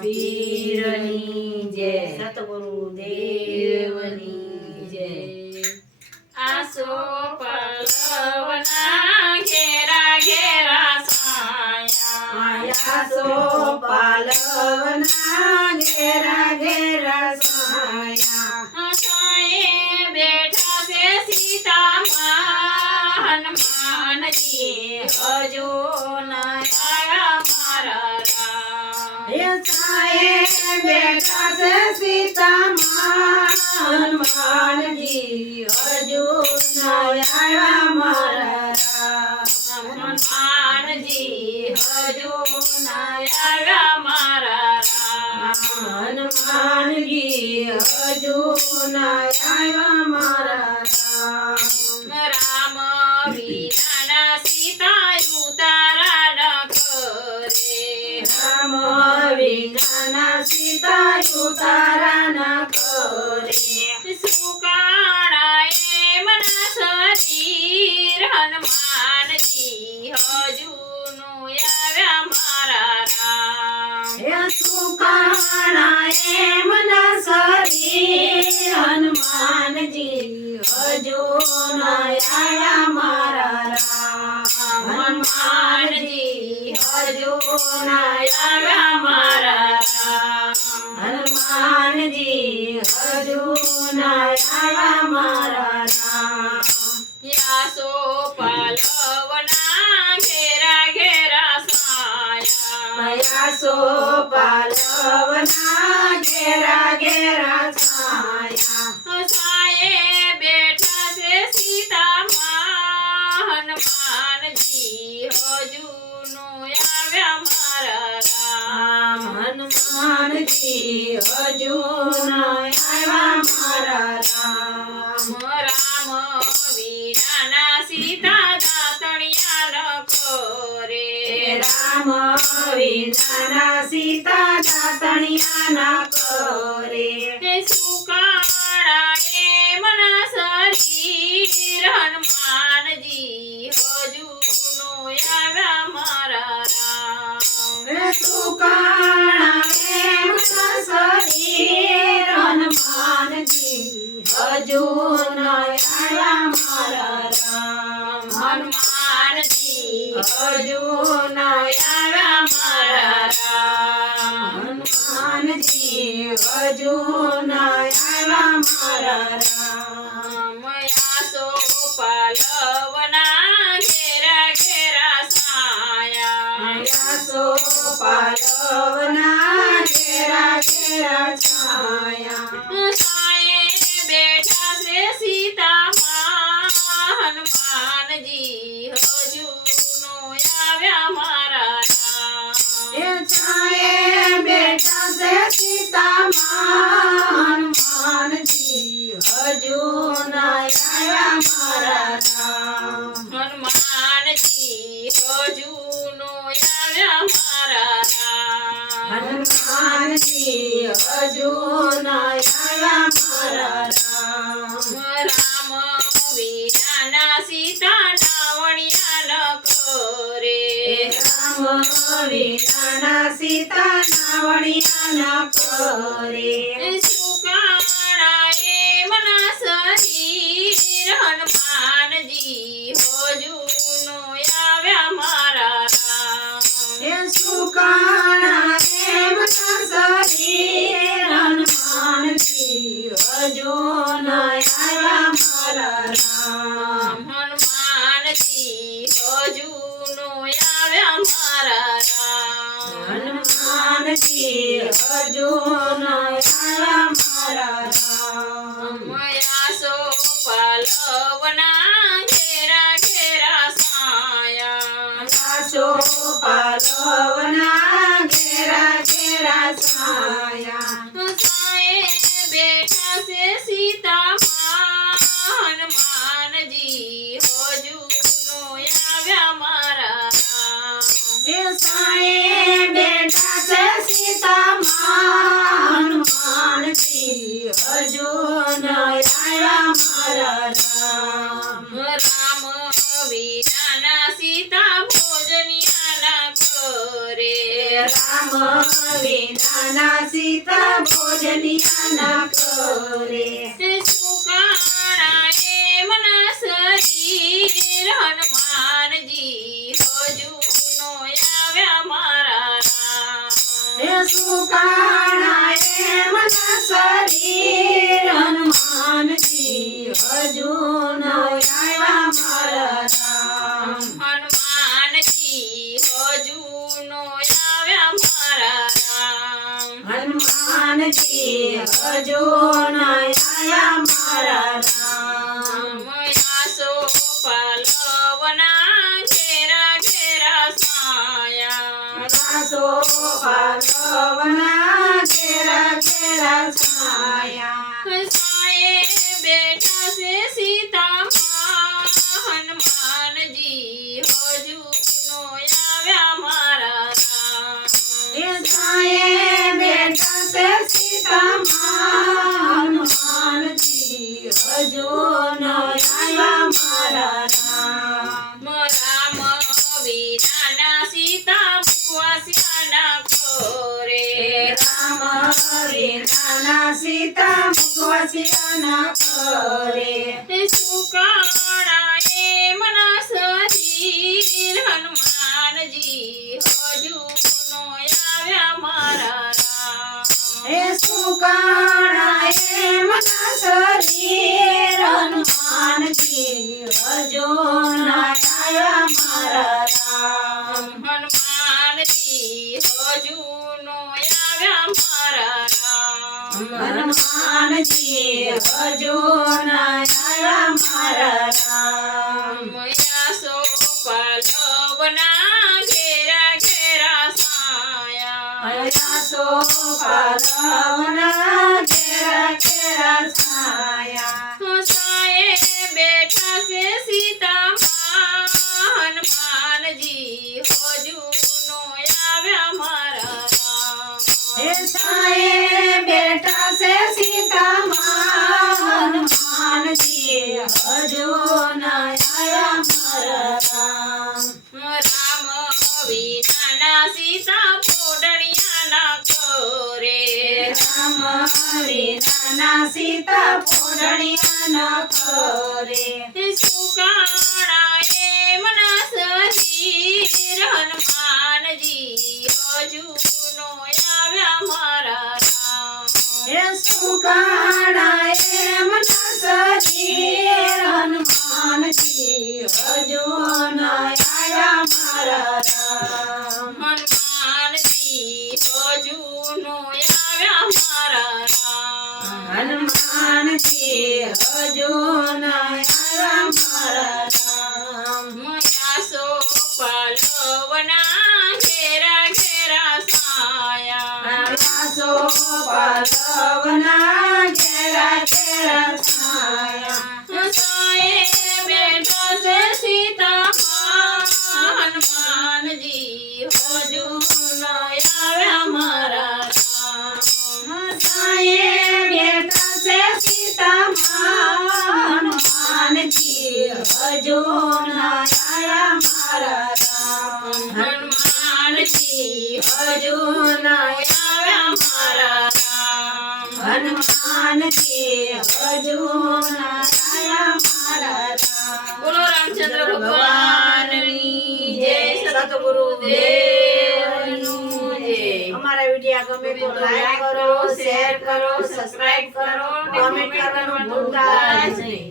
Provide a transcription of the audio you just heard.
પીરની જય, સતગુરુ દેવની જય। આસો પલ્લવના ઘેરા ઘેરા છાયા, આસો પાલવના ઘેરા ઘેરા છાયા, છાયે બેઠા છે સીતામાં હનુમાનજી હજુ ન આયા મારા રામ। એ છાયે બેઠા છે સીતામાં હનુમાનજી હજુ ન આવ્યા મારા રામ। હનુમાનજી હજુ ન આવ્યા મારા રામ। હનુમાનજી હજુ ન આવ્યા મારા રામ। રામ વિના સીતા ઉતારા ન કરે, રામ વિના સીતા ઉતારા ન કરે, સુકાણા એમના શરીર હનુમાનજી હજુ નો આવ્યા મારા રામ। હે સુકાણા એમના શરીર હનુમાનજી હજુ ન આવ્યા મારા રામ। હનુમાનજી હજુ ન આવ્યા મારા રામ। હનુમાનજી હજુ ન આવ્યા મારા રામ। યાસો પાલવના ઘેરા ઘેરા છાયા, આસો પાલવના ઘેરા ઘેરા છાયા, છાયે બેઠા છે સીતામાં હનુમાનજી હજુ નો આવ્યા મારા રામ। હનુમાનજી હજુ ન આવ્યા મારા રામ। રામ વિના સીતા દાતણિયા ન કરે, રામ વિના સીતા દાતણિયા ન કરે, સુકાણા એમના શરીર હનુમાનજી હજુ નો આવ્યા મારા રામ। સુકાણા એમના શરીર હનુમાનજી હજુ ન આવ્યા મારા રામ। હનુમાનજી હજુ ન આવ્યા મારા રામ। હનુમાનજી હજુ ન આવ્યા મારા રામ। યાસો પાલવના ઘેરા ઘેરા છાયા, આસો પાલવના ઘેરા ઘેરા છાયા, છાયે બેઠા છે સીતામાં હનુમાનજી હજુ નો આવ્યા મારા રામ। એ છાયે બેઠા છે સીતામાં હનુમાનજી હજુ ન આવ્યા મારા રામ। હનુમાનજી હજુ નો આવ્યા મારા રામ। હનુમાનજી હજુ ન આવ્યા મારા રામ। રામ વિના સીતા નાવણિયા ન કરે, રામ વિના સીતા નાવણિયા ન કરે, સુકાણા એમના શરીર હનુમાનજી હજુ નો આવ્યા મારા રામ। એ સુકાણા એમના શરીર હનુમાનજી હજુ ન આવ્યા મારા રામ। હનુમાનજી હજુ નો આવ્યા મારા રામ। હનુમાનજી હજુ ન આવ્યા મારા રામ। યાસો પાલવના ઘેરા ઘેરા છાયા, આસો પાલવના ઘેરા ઘેરા છાયા, છાયે બેઠા છે સીતામાં હનુમાનજી હજુ નો આવ્યા મારા રામ। એ સાયે બેઠા છે સીતામાં હનુમાનજી હજુ ન આવ્યા મારા રામ। રામ વિના સીતા ભોજનિયા ન કરે, રામ વિનાના સીતા ભોજનિયા ના કરે સુકાણા એમના શરીર હનુમાનજી હજુ નો આવ્યા મારા રામ હે સુકાણા એમના શરીર હનુમાનજી હજુ ન આવ્યા મારા રામ હનુમાનજી હજુ નો આવ્યા મારા રામ હનુમાનજી હજુ ન આવ્યા મારા રામ આસો પાલવના ઘેરા ઘેરા સાયા રાસો પાલવના ઘેરા ઘેરા છાયા સાયે બેઠા છે સીતામાં હનુમાનજી હજુ નો આવ્યા મારા રામ એ સાયે બેઠા છે સીતામાં હનુમાનજી હજુ ન આવ્યા મારા રામ રામ વિનાના સીતા મુખવાસ્યાના ખોરે રામ વિનાના સીતા મુખવાસિયાના કરે સુકાણા એમના શરીર હનુમાનજી હજુ નો આવ્યા મારા રામ હે સુકાણા એમના શરીર હનુમાનજી હજુ ન આવ્યા મારા રામ હનુમાનજી હજુ નો આવ્યા મારા રામ હનુમાનજી હજુ ન આવ્યા મારા રામ આસો પાલવના ઘેરા ઘેરા સાયા આસો પાલવના ઘેરા ઘેરા છાયા સાયે બેઠા છે સીતામાં હનુમાનજી હજુ નો આવ્યા મારા રામ હે સાયે બેઠા છે સીતામાં હનુમાનજી હજુ ન આવ્યા મારા રામ રામ વિનાના સીતા પોડણિયાના કરે રામ વિનાના સીતા પોઢણિયા ન કરે સુકાણા એમના શરીર હનુમાનજી હજુ નો આવ્યા મારા રામ હે સુકાણા એમના શરીર હનુમાનજી હજુ ન આવ્યા મારા રામ હનુમાનજી હજુ નો આવ્યા મારા રામ હનુમાનજી હજુ ન આવ્યા મારા રામ આસો પાલવના ઘેરા ઘેરા સાયા રાસો પાલવના ઘેરા ઘેરા છાયા સાયે બેઠા છે સીતામાં હનુમાનજી હજુ ન આવ્યા મારા રામ સાયે બેઠા છે સીતામાં હનુમાનજી હજુ ન આવ્યા મારા રામ હનુમાનજી હજુ ન આવ્યા મારા રામ હનુમાનજી હજુ ન આવ્યા મારા રામ બોલો રામચંદ્ર ભગવાનની જય સતગુરુદેવનું જય અમારા વિડીયો ગમે તો લાઈક કરો શેર કરો સબસ્ક્રાઇબ કરો કમેન્ટ કરવાનું ભૂલતા જ નહીં.